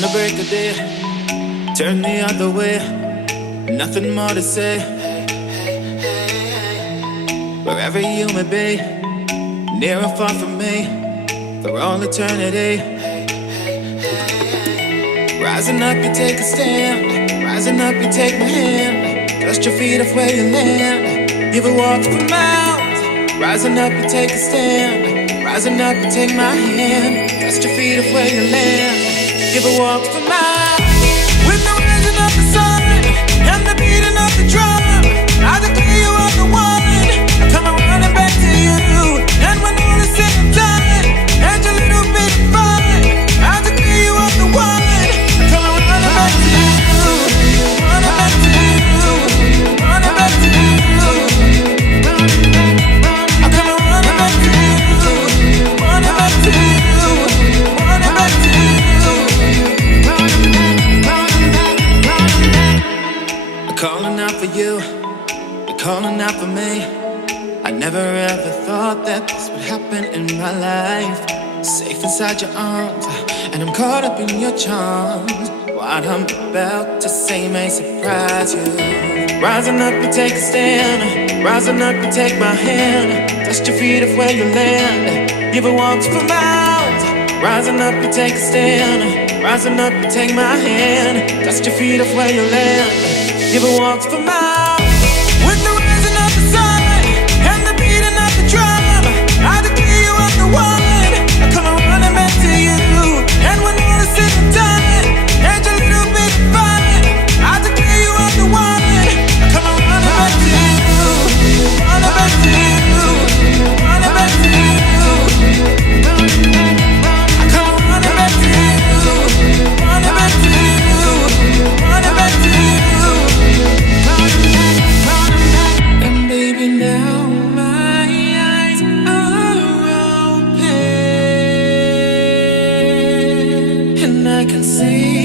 the break of day, turn the other way, nothing more to say. Wherever you may be, near or far from me, for all eternity. Rising up, you take a stand. Rising up, you take my hand. Dust your feet off where you land. You've walked for miles. Rising up, you take a stand. Rising up, you take my hand. Dust your feet off where you land. You've walked for miles. With the rising of the sun and the beating of the drum, I declare you are the one. Come running back to you. And when all is said and done, and your little bit of fun, I declare you are the one. Come running back to you. Running back to you. Running back to you. I'm coming running back to you. Running back to you. Running back to you. I'm calling out for you. You're calling out for me. I never ever thought that this would happen in my life. Safe inside your arms, and I'm caught up in your charms. What I'm about to say may surprise you. Rising up, you take a stand. Rising up, you take my hand. Dust your feet off where you land. You've walked for miles. Rising up, you take a stand. Rising up, you take my hand. Dust your feet off where you land. You've walked for miles. With the rising of the sun and the beating of the drum, I declare you are the one. I come running back to you. And when all is said and done, and your little bit of fun, I declare you are the one. I come running back to you. Running back to you. Running back to you. I come running back to you. Running back to you. Running back to you. And baby, now my eyes are open, and I can see